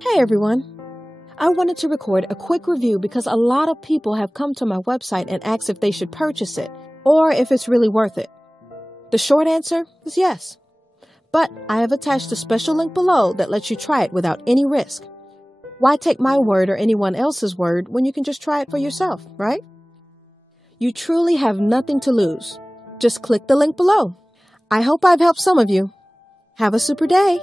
Hey everyone! I wanted to record a quick review because a lot of people have come to my website and asked if they should purchase it or if it's really worth it. The short answer is yes. But I have attached a special link below that lets you try it without any risk. Why take my word or anyone else's word when you can just try it for yourself, right? You truly have nothing to lose. Just click the link below. I hope I've helped some of you. Have a super day!